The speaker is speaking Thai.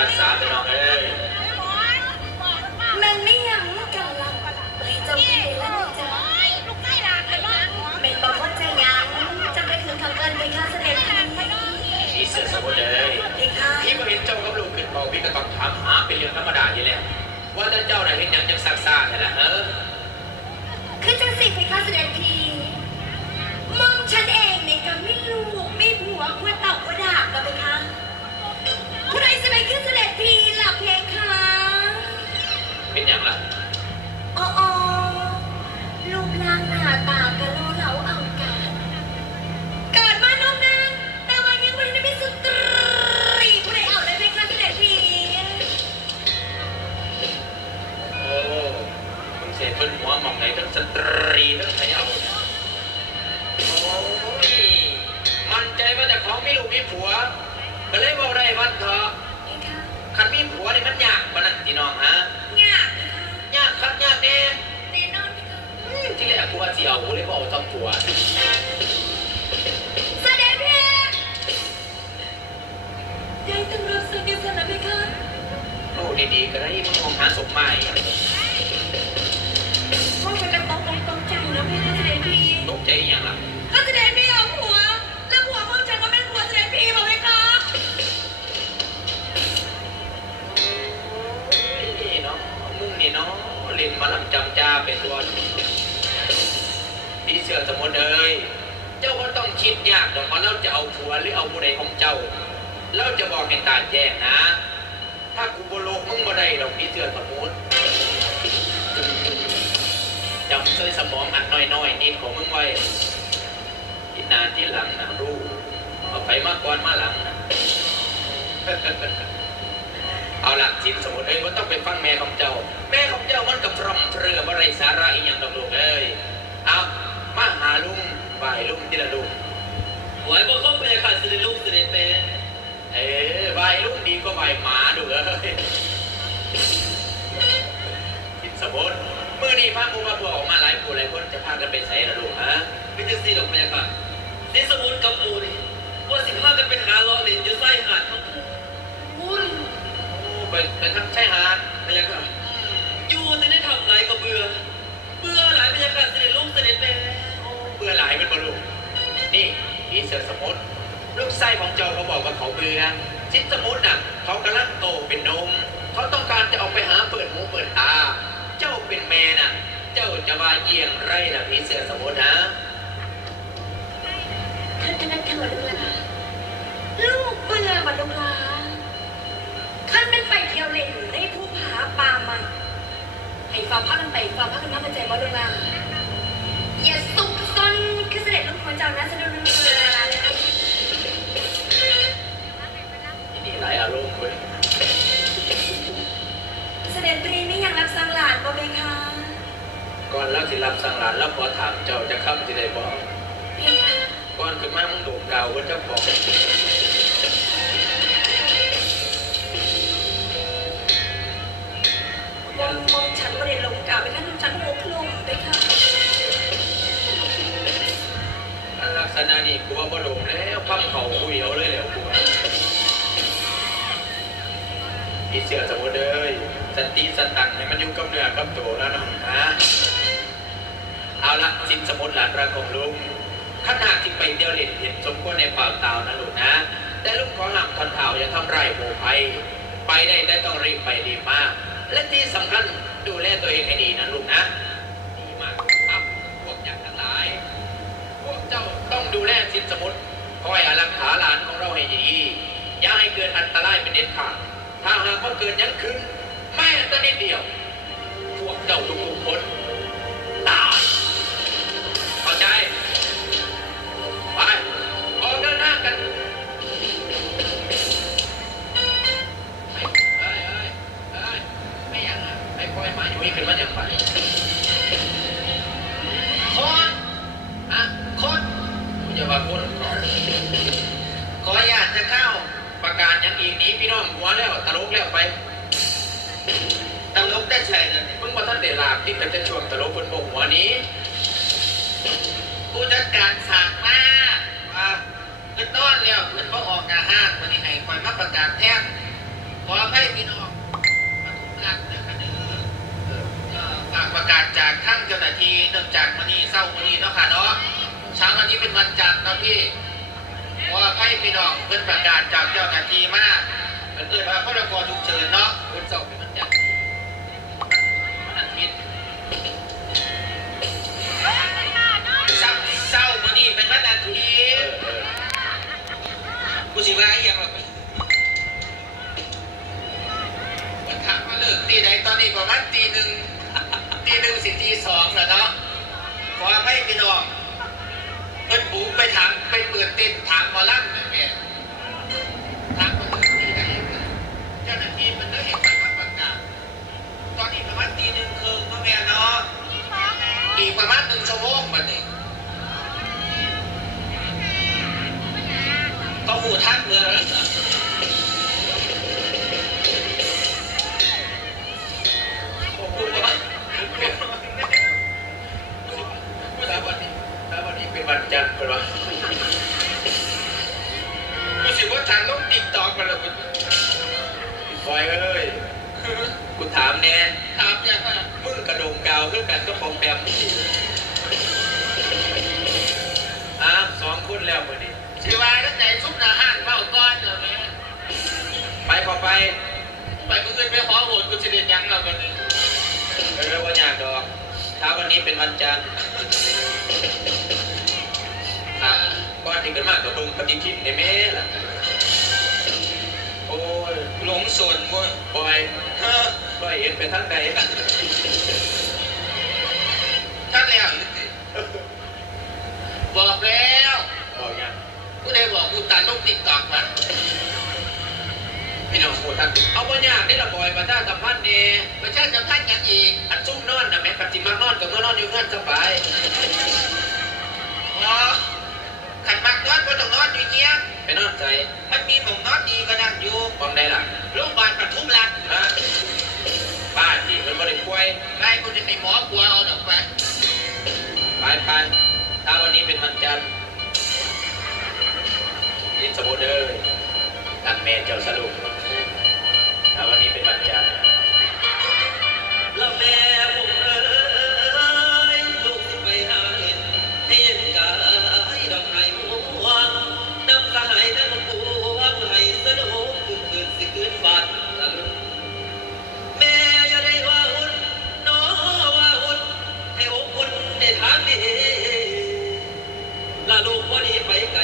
รักษาพี่น้องเอ้ยมันไม่ยังกันละไปจำเป็นแล้วนะจ๊ะเป็นบอกว่าจะยังจำได้ถึงคำเอิญไปค่ะเสด็จพี่พี่เสือสมุทรเอ้ยเองค่ะพี่มาเห็นเจ้ากับลูกขึ้นเบาพี่ก็ต้องถามหาเป็นเรื่องธรรมดาอยู่แล้วว่าแต่เจ้าน่ะเห็นยังจังซักซ่าแท้ละเฮ้อคือจังสิไปค่ะเสด็จพีมองฉันเองเนี่ยก็ไม่รู้ไม่ผัวควรตอบว่าด่ากันไปค่ะ ผู้ใดจะไปขึ้นเสด็จพี่หลับเพลงค่ะเป็นหยังล่ะอ๋อรูปร่างหน้าตากะโลเหลาเอาการเกิดมานมนานแต่ว่ายังไม่ได้มีสตรีผู้ใดเอาได้ไหมคะเสด็จพี่โอ้มึงเสียเพิ่นหัวหมองไหนทั้งสตรีทั้งเขย่าโอ้ยมั่นใจว่าเจะของมีลูกมีผัว ก็เลยเว่าได้วันเถอะนี่ค่ะคันมีผัวนี่มันยากปานนั้นพี่น้องฮะ ยากนะคะยากครับยากแน่แน่นอนไหมคะอืมที่แรกกูว่าสิเอากูเลยบอกทำผัวเสด็จพี่ยายต้องรับสิ่งที่สนไหมคะโอ้ดีๆก็ได้มึงมองหาศพใหม่ว่ามันจะต้องต้องต้องใจแล้วไหมคะเสด็จพี่ตกใจอหย่างล่ะ เล่นมาลำจำจาเป็นตัวพี่เสือสมุนเอ้ยเจ้าก็ต้องคิดยากดอกว่าเราจะเอาผัวหรือเอาผู้ใดของเจ้า เราจะบอกให้ตาแจ้งนะ ถ้ากูบโลกมึงบ่ได้ดอกพี่เสือสมุนจำใส่สมองอันน้อยๆนิดของมึงไว้ที่นานที่หลังนะรู้เอาไปมากก่อนมาหลังนะ เอาละสินสมุนเอ้ยว่าต้องไปฟังแม่ของเจ้า แม่ของเจ้ามันกับพร่ำเพรือบ่ไรสาระอีหยังดอกลูกเอ้ยเอามาหาลุงบ่ายลุงที่ละลุงไว้บ่เข้าไปค่ะสิได้ลูกสิได้แม่เอ้ยบ่ายลุงดีก็บ่ายหมาดูเอ้ยสินสมุนเมื่อนี้พาหมูมาตัวออกมาหลายผู้หลายคนจะพากันไปใส่ละลูกฮะไม่จังซี่ดอกแม่ค่ะนี่สมุนกับปูนี่ว่าสิพากันไปหาล้อเล่นอยู่ใต้หาดทั้งคู่คุณโอ้ ไปไปทางชายหาดแม่ค่ะอยู่แต่ได้ทำไรก็เบื่อ เบื่อหลายแม่ค่ะสิได้ลูกสิได้แม่โอ้เบื่อหลายเป็นบ่ลูกนี่พี่เสือสมุนลูกไส้ของเจ้าเขาบอกว่าเขาเบื่อสินสมุนน่ะเขากำลังโตเป็นนมเขาต้องการจะออกไปหาเปิดหูเปิดตา เจ้าเป็นแม่น่ะ เจ้าจะว่าเยี่ยงไรล่ะพี่เสือสมุนนะท่า ให้ฟังพักกันไปฟังพักกันมาเป็นใจบ่ลูกหลานอย่าสุกซนคือเสด็จลูกของเจ้านะเสด็จลูกเบื่อที่นี่หลายอารมณ์เว้ยเสด็จตรีไม่ยังรับสั่งหลานบ่เบคะก่อนแล้วสิรับสั่งหลานแล้วขอถามเจ้าจะเข้าสิได้บอกเพคะก่อนขึ้นมามึงโด่งดาวว่าเจ้าของ ษณะนี้กูว่าบ่โด่งแล้วพังเขาคุยเอาเลยแล้วกูพี่เสือสมุนเอ้ยสติสตังค์ให้มันอยู่กับเนื้อกับตัวแล้วน้องนะเอาละสินสมุนหลานรักของลุงขนาดที่ไปเดียวเล่นเห็นสมควรในความตาวนะลูกนะ แต่ลุงขอห้ามทอนเท้าอย่าทำไรโมภัยไปได้ได้ต้องรีบไปดีมาก และที่สำคัญดูแลตัวเองให้ดีนะลูกนะ ดีมากครับพวกยักษ์ทั้งหลาย พวกเจ้า ต้องดูแลสินสมุดคอยอารักขาหลานของเราให้ดีอย่าให้เกิดอันตรายเป็นเด็ดขาดถ้าหากว่าเกิดยังขึ้น แม้แต่นิดเดียว พวกเจ้าทุกคน กาศอย่างอีกนี้พี่น้องหัวแล้วตลกแล้วไปตลกได้ใช่เลยมึงมาท่านเดลาบที่เป็นจะช่วงตลกบนบกหัวนี้ผู้จัดการสากมาว่าขึ้นต้อนแล้วขึ้นบ่ออกจากห้างวันนี้ให้คอยมาประกาศแทนขออภัยพี่น้องมาทุกหลักนะคะเด้อเออเอ่อฝากประกาศจากทั้งเจ้าหน้าที่เนื่องจากมื้อนี้เศร้ามื้อนี้เนาะค่ะเนาะเช้าวันนี้เป็นวันจันทร์เนาะพี่ เพราะว่าให้พี่น้องเพิ่นประกาศจากเจ้าหน้าที่มาเพิ่นเอิ้นว่าพรกฉุกเฉินเนาะเพิ่นเศร้าเป็นวันจันทร์วันอาทิตย์เศร้าเศร้ามื้อนี้เป็นวันอาทิตย์กูสิว่าอีหยังหรอมันถามว่าเลิกตีไหนตอนนี้ประมาณตีหนึ่งตีหนึ่งสิตีสองแล้วเนาะขอให้พี่น้อง เปิดหูไปถามไปเปิดเต้นถามหมอลำเนี่ยามแน่ถามยังไงมึงกระดงกาวขึ้นกันก็ปองแปมอะสองคนแล้ววันนี้สิวายตั้งไหนซุปหนาห้างเฝ้าก้อนเหรอแม่ไปพอไป ไปกูขึ้นไปขอโหวตกูจะเรียนยังเราวันนี้เออว่าอยากดอกเช้าวันนี้เป็นวันจันทร์อะก้อนที่ขึ้นมากกับมึงปฏิทินในแม่ล่ะโอ้ย หลงส่วนมั้งบอยเฮ้อบ่อยเห็นไปทั้งใดล่ะท่านแล้วหรือสิบอกแล้วบอกยังกูได้บอกกูตัดลงติ๊กตอกมาพี่น้องโหท่านเอาบ่ยากนี่ละบอยประชาสัมพันธ์นี่ประชาสัมพันธ์หยังอีกอันซุ่มนอนนะแม่ปฏิมานอนกับเมื่อนอนอยู่เงื่อนสบายอ๋อขันมักนอนก็ต้องนอนอยู่เงี้ยไปนอนใจมันมีหม่องนอนดี ก็นั่งอยู่มองได้ล่ะโรงพยาบาลปทุมรัฐนะป้าที่มันบ่ได้ป่วยนายกูจะให้หมอกลัวเอาดอกไปไปไปถ้าวันนี้เป็นวันจันทร์ยินสมุดเลยตั้งแม่เจ้าสรุปถ้าวันนี้เป็นวันจันทร์แล้วแม่ผม ลาลูกวันนี้ไปไกล